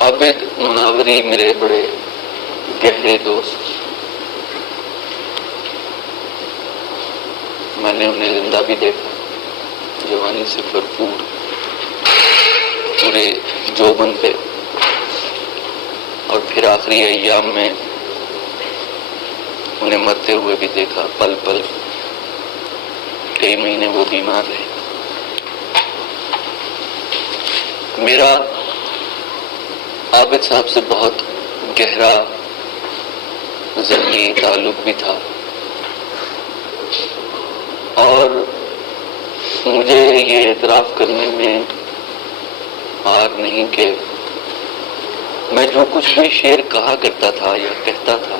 عابد مناوری میرے بڑے گہرے دوست، میں نے انہیں زندہ بھی دیکھا، جوانی سے بھرپور پورے جوبن پہ، اور پھر آخری ایام میں انہیں مرتے ہوئے بھی دیکھا، پل پل کئی مہینے وہ بیمار رہے۔ میرا عابد صاحب سے بہت گہرا ذہنی تعلق بھی تھا، اور مجھے یہ اعتراف کرنے میں عار نہیں کہ میں جو کچھ بھی شعر کہا کرتا تھا یا کہتا تھا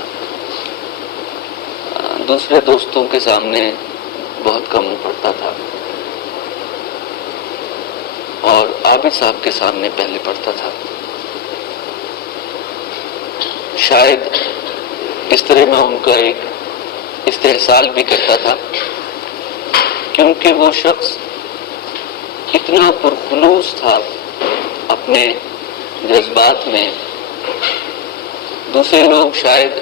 دوسرے دوستوں کے سامنے بہت کم پڑتا تھا، اور عابد صاحب کے سامنے پہلے پڑھتا تھا۔ شاید اس طرح میں ان کا ایک استحصال بھی کرتا تھا، کیونکہ وہ شخص اتنا پرخلوص تھا اپنے جذبات میں۔ دوسرے لوگ شاید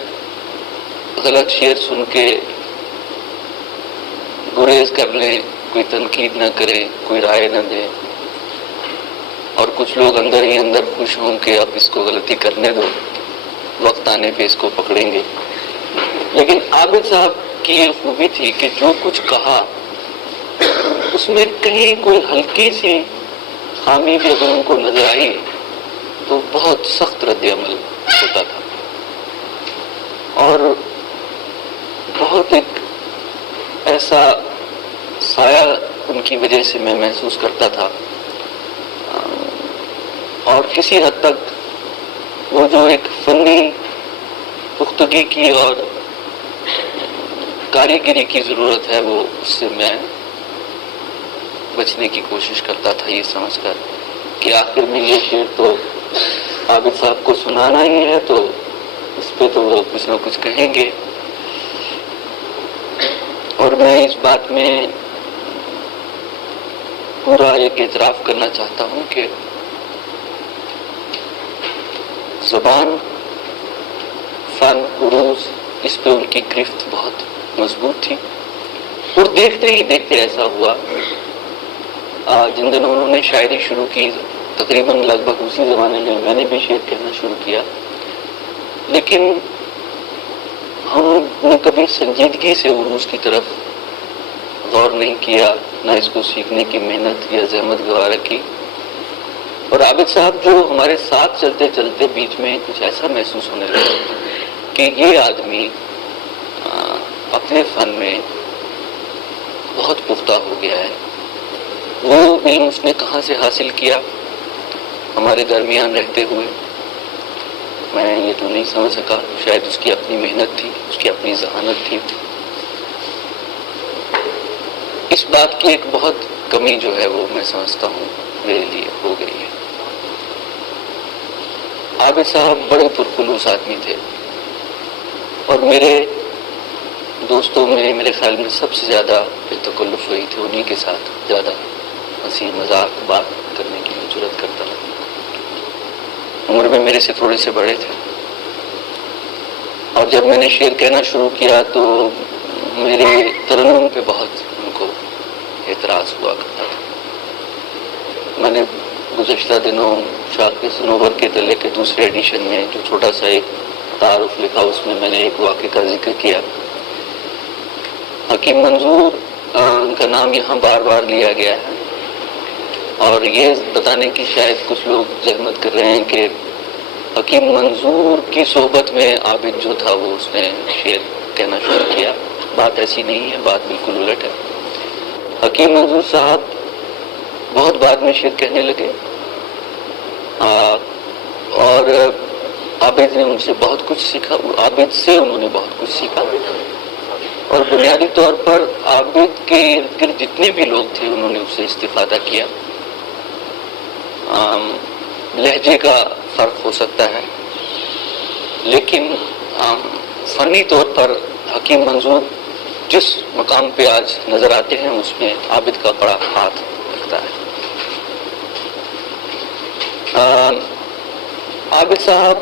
غلط شعر سن کے گریز کر لیں، کوئی تنقید نہ کرے، کوئی رائے نہ دے، اور کچھ لوگ اندر ہی اندر خوش ہوں کہ اب اس کو غلطی کرنے دو، وقت آنے پہ اس کو پکڑیں گے۔ لیکن عابد صاحب کی یہ خوبی تھی کہ جو کچھ کہا اس میں کہیں کوئی ہلکی سی خامی بھی اگر ان کو نظر آئی تو بہت سخت رد عمل ہوتا تھا، اور بہت ایک ایسا سایہ ان کی وجہ سے میں محسوس کرتا تھا، اور کسی حد تک وہ جو ایک فنی پختگی کی اور کاریگری کی ضرورت ہے وہ اس سے میں بچنے کی کوشش کرتا تھا، یہ سمجھ کر کہ آخر میں یہ شعر تو عابد صاحب کو سنانا ہی ہے، تو اس پہ تو وہ کچھ نہ کچھ کہیں گے۔ اور میں اس بات میں پورا ایک اعتراف کرنا چاہتا ہوں کہ زبان، فن، عروض، اس پہ ان کی گرفت بہت مضبوط تھی، اور دیکھتے ہی دیکھتے ایسا ہوا جن دنوں انہوں نے شاعری شروع کی، تقریباً لگ بھگ اسی زمانے میں نے بھی شعر کہنا شروع کیا، لیکن ہم نے کبھی سنجیدگی سے عروض کی طرف غور نہیں کیا، نہ اس کو سیکھنے کی محنت یا زحمت گوارا کی۔ اور عابد صاحب جو ہمارے ساتھ چلتے چلتے بیچ میں کچھ ایسا محسوس ہونے لگا کہ یہ آدمی اپنے فن میں بہت پختہ ہو گیا ہے۔ وہ علم اس نے کہاں سے حاصل کیا ہمارے درمیان رہتے ہوئے میں یہ تو نہیں سمجھ سکا، شاید اس کی اپنی محنت تھی، اس کی اپنی ذہانت تھی۔ اس بات کی ایک بہت کمی جو ہے وہ میں سمجھتا ہوں میرے لیے ہو گئی ہے۔ عابد صاحب بڑے پرخلوص آدمی تھے، اور میرے دوستوں میں میرے خیال میں سب سے زیادہ تکلف ہوئی تھی، انہی کے ساتھ زیادہ ہنسی مذاق بات کرنے کی میں جرأت کرتا تھا۔ عمر میں میرے سے تھوڑے سے بڑے تھے، اور جب میں نے شعر کہنا شروع کیا تو میرے ترنم پہ بہت ان کو اعتراض ہوا کرتا تھا۔ میں نے گزشتہ دنوں شاخ صنوبر کے تلے کے دوسرے ایڈیشن میں جو چھوٹا سا ایک تعارف لکھا، اس میں میں نے ایک واقعے کا ذکر کیا۔ حکیم منظور کا نام یہاں بار بار لیا گیا ہے، اور یہ بتانے کی شاید کچھ لوگ زحمت کر رہے ہیں کہ حکیم منظور کی صحبت میں عابد جو تھا وہ اس نے شعر کہنا شروع کیا۔ بات ایسی نہیں ہے، بات بالکل الٹ ہے۔ حکیم منظور صاحب بہت بعد میں شعر کہنے لگے، اور عابد نے ان سے بہت کچھ سیکھا، عابد سے انہوں نے بہت کچھ سیکھا، اور بنیادی طور پر عابد کے ارد گرد جتنے بھی لوگ تھے انہوں نے اس سے استفادہ کیا۔ لہجے کا فرق ہو سکتا ہے، لیکن فنی طور پر حکیم منظور جس مقام پہ آج نظر آتے ہیں اس میں عابد کا بڑا ہاتھ لگتا ہے۔ عابد صاحب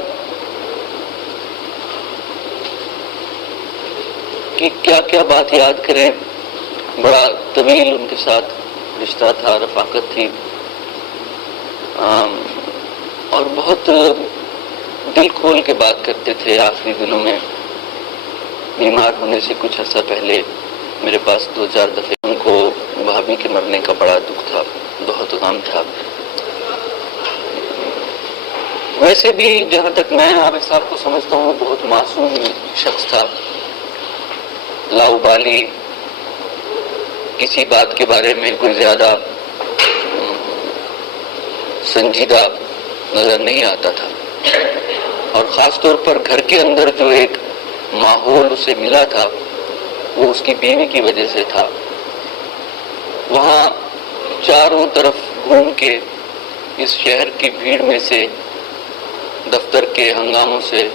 کی کیا کیا بات یاد کریں، بڑا طویل ان کے ساتھ رشتہ تھا، رفاقت تھی، اور بہت دل کھول کے بات کرتے تھے۔ آخری دنوں میں بیمار ہونے سے کچھ عرصہ پہلے میرے پاس 2-4 دفعے ان کو بھابھی کے مرنے کا بڑا دکھ تھا، بہت غم تھا۔ ویسے بھی جہاں تک میں عابد صاحب کو سمجھتا ہوں بہت معصوم شخص تھا، لاؤبالی، کسی بات کے بارے میں کوئی زیادہ سنجیدہ نظر نہیں آتا تھا، اور خاص طور پر گھر کے اندر جو ایک ماحول اسے ملا تھا وہ اس کی بیوی کی وجہ سے تھا۔ وہاں چاروں طرف گھوم کے اس شہر کی بھیڑ میں سے، دفتر کے ہنگاموں سے،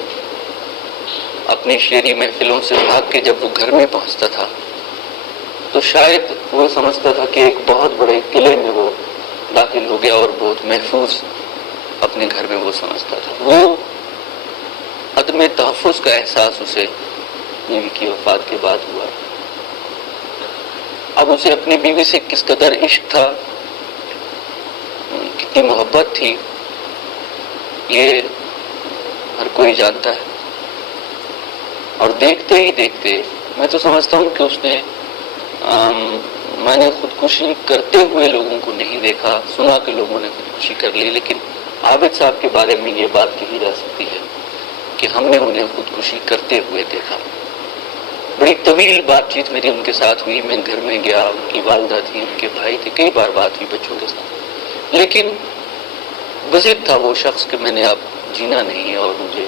اپنی شعری محفلوں سے بھاگ کے جب وہ گھر میں پہنچتا تھا تو شاید وہ سمجھتا تھا کہ ایک بہت بڑے قلعے میں وہ داخل ہو گیا اور بہت محفوظ اپنے گھر میں وہ سمجھتا تھا۔ وہ عدم تحفظ کا احساس اسے بیوی کی وفات کے بعد ہوا۔ اب اسے اپنی بیوی سے کس قدر عشق تھا، کتنی محبت تھی، یہ ہر کوئی جانتا ہے۔ اور دیکھتے ہی دیکھتے میں تو سمجھتا ہوں کہ اس نے میں نے خودکشی کرتے ہوئے لوگوں کو نہیں دیکھا، سنا کہ لوگوں نے خودکشی کر لی، لیکن عابد صاحب کے بارے میں یہ بات کہی جا سکتی ہے کہ ہم نے انہیں خودکشی کرتے ہوئے دیکھا۔ بڑی طویل بات چیت میری ان کے ساتھ ہوئی، میں گھر میں گیا، ان کی والدہ تھی، ان کے بھائی تھے، کئی بار بات ہوئی بچوں کے ساتھ، لیکن بضد تھا وہ شخص کہ میں نے اب جینا نہیں ہے اور مجھے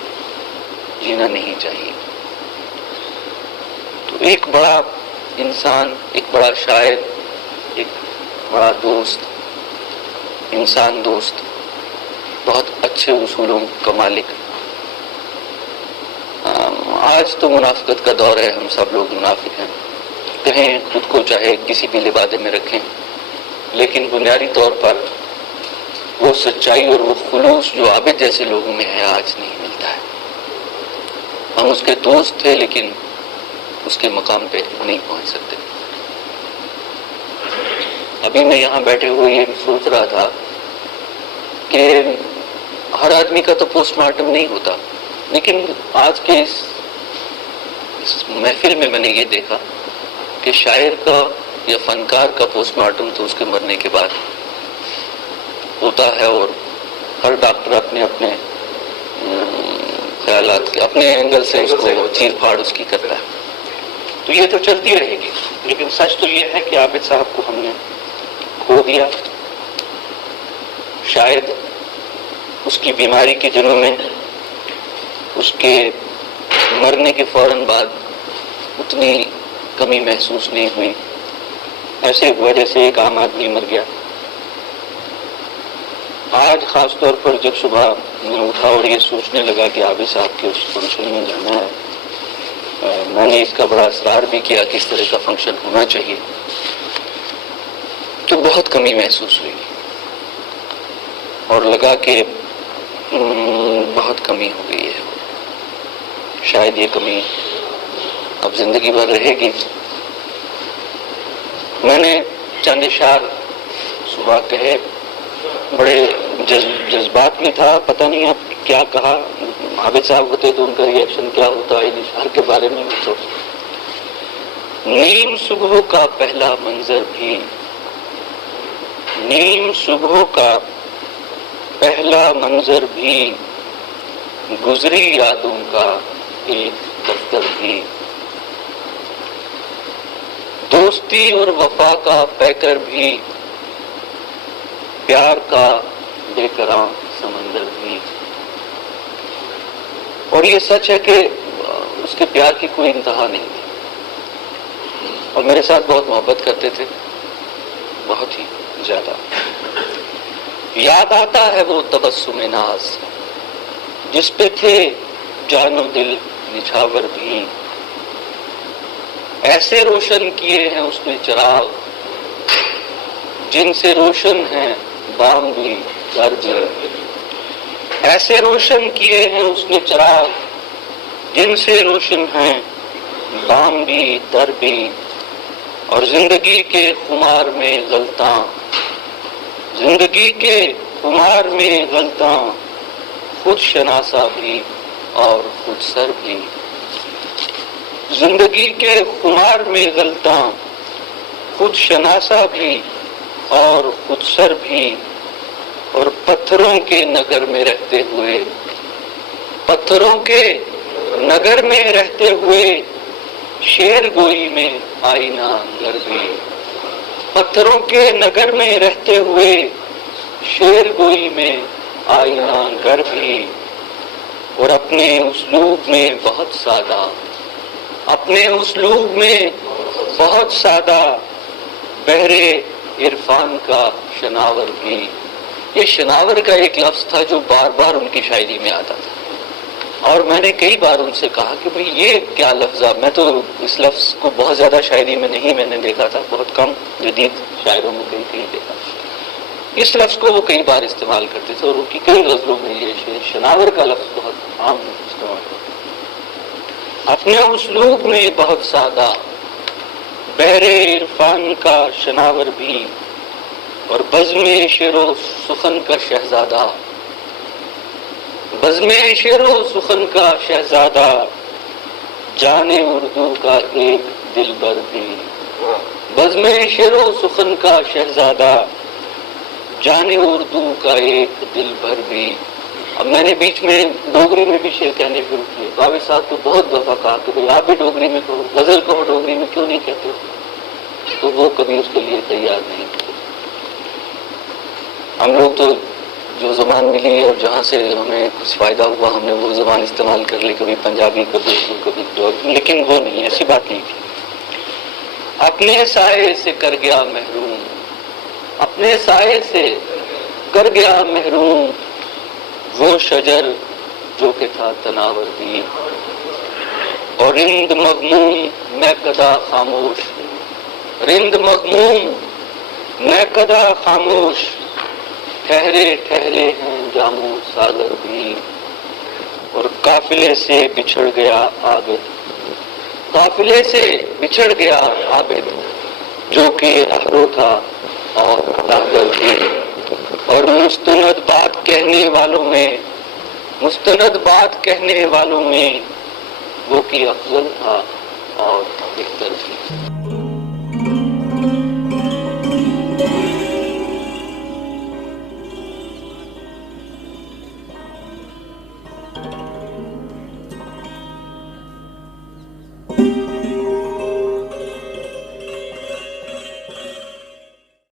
جینا نہیں چاہیے۔ تو ایک بڑا انسان، ایک بڑا شاعر، ایک بڑا دوست، انسان دوست، بہت اچھے اصولوں کا مالک۔ آج تو منافقت کا دور ہے، ہم سب لوگ منافق ہیں، کہیں خود کو چاہے کسی بھی لبادے میں رکھیں، لیکن بنیادی طور پر وہ سچائی اور وہ خلوص جو عابد جیسے لوگوں میں ہے آج نہیں ملتا ہے۔ ہم اس کے دوست تھے لیکن اس کے مقام پہ نہیں پہنچ سکتے۔ ابھی میں یہاں بیٹھے ہوئے یہ سوچ رہا تھا کہ ہر آدمی کا تو پوسٹ مارٹم نہیں ہوتا، لیکن آج کے اس محفل میں نے یہ دیکھا کہ شاعر کا یا فنکار کا پوسٹ مارٹم تو اس کے مرنے کے بعد ہوتا ہے، اور ہر ڈاکٹر اپنے اپنے خیالات اپنے اینگل سے اس کو چیر پھاڑ اس کی کرتا ہے۔ تو یہ تو چلتی رہے گی، لیکن سچ تو یہ ہے کہ عابد صاحب کو ہم نے کھو دیا۔ شاید اس کی بیماری کے دنوں میں، اس کے مرنے کے فوراً بعد اتنی کمی محسوس نہیں ہوئی، ایسے ہوا جیسے ایک عام آدمی مر گیا۔ آج خاص طور پر جب صبح میں اٹھا اور یہ سوچنے لگا کہ عابد صاحب کے اس فنکشن میں جانا ہے، میں نے اس کا بڑا اصرار بھی کیا کہ اس طرح کا فنکشن ہونا چاہیے، تو بہت کمی محسوس ہوئی اور لگا کہ بہت کمی ہو گئی ہے، شاید یہ کمی اب زندگی بھر رہے گی۔ میں نے چند اشعار صبح کہے، بڑے جذبات میں تھا، پتہ نہیں اب کیا کہا، عابد صاحب ہوتے تو ان کا ریئیکشن کیا ہوتا ان اشعار کے بارے میں۔ تو نیم صبح کا پہلا منظر بھی، نیم صبح کا پہلا منظر بھی، گزری یادوں کا ایک دفتر بھی، دوستی اور وفا کا پیکر بھی، پیار کا بے کراں سمندر بھی۔ اور یہ سچ ہے کہ اس کے پیار کی کوئی انتہا نہیں تھی، اور میرے ساتھ بہت محبت کرتے تھے، بہت ہی زیادہ۔ یاد آتا ہے وہ تبسم ناز جس پہ تھے جان و دل نچھاور بھی، ایسے روشن کیے ہیں اس نے چراغ جن سے روشن ہیں بام بھی گھر بھی، ایسے روشن کیے ہیں اس نے چراغ جن سے روشن ہیں بام بھی در بھی، اور زندگی کے خمار میں غلطاں، زندگی کے خمار میں غلطاں، خود شناسا بھی اور خود سر بھی، زندگی کے خمار میں غلطاں، خود شناسا بھی اور خود سر بھی، اور پتھروں کے نگر میں رہتے ہوئے، پتھروں کے نگر میں رہتے ہوئے، شیر گوئی میں آئینہ گر بھی، پتھروں کے نگر میں رہتے ہوئے، شیر گوئی میں آئینہ گر بھی، اور اپنے اسلوب میں بہت سادہ، اپنے اسلوب میں بہت سادہ، بحرے عرفان کا شناور بھی۔ یہ شناور کا ایک لفظ تھا جو بار بار ان کی شاعری میں آتا تھا، اور میں نے کئی بار ان سے کہا کہ بھئی یہ کیا لفظ ہے؟ میں تو اس لفظ کو بہت زیادہ شاعری میں نہیں میں نے دیکھا تھا، بہت کم جدید شاعروں میں کہیں دیکھا۔ اس لفظ کو وہ کئی بار استعمال کرتے تھے، اور ان کی کئی غزلوں میں یہ شناور کا لفظ بہت عام استعمال ہے۔ اپنے اسلوب میں بہت سادہ، بحرے عرفان کا شناور بھی، اور بزم شعر و سخن کا شہزادہ، بزم شعر و سخن کا شہزادہ، جان اردو کا ایک دلبر بھی، بزم شعر و سخن کا شہزادہ، جان اردو کا ایک دلبر بھی۔ اب میں نے بیچ میں ڈوگری میں بھی شعر کہنے شروع کیے، باوی صاحب تو بہت دفعہ کہا کہ بھئی آپ بھی ڈوگری میں کہو، غزل کہو، ڈوگری میں کیوں نہیں کہتے ہو؟ تو وہ کبھی اس کے لیے تیار نہیں تھے۔ ہم لوگ تو جو زبان ملی اور جہاں سے ہمیں کچھ فائدہ ہوا ہم نے وہ زبان استعمال کر لی، کبھی پنجابی، کبھی اردو، کبھی ڈوگری، لیکن وہ نہیں، ایسی بات نہیں تھی۔ اپنے سائے سے کر گیا محروم، اپنے سائے سے کر گیا محروم، وہ شجر جو کہ تھا تناور بھی، اور رند مغموم میں کدا خاموش، رند مغموم میں کدا خاموش، ٹھہرے ٹھہرے ہیں جامو ساغر بھی، اور قافلے سے بچھڑ گیا عابد، قافلے سے بچھڑ گیا عابد، جو کہ رہرو تھا اور راہگر بھی، اور مستند بات کہنے والوں میں، مستند بات کہنے والوں میں وہ کی افضل تھا اور بہتر بھی۔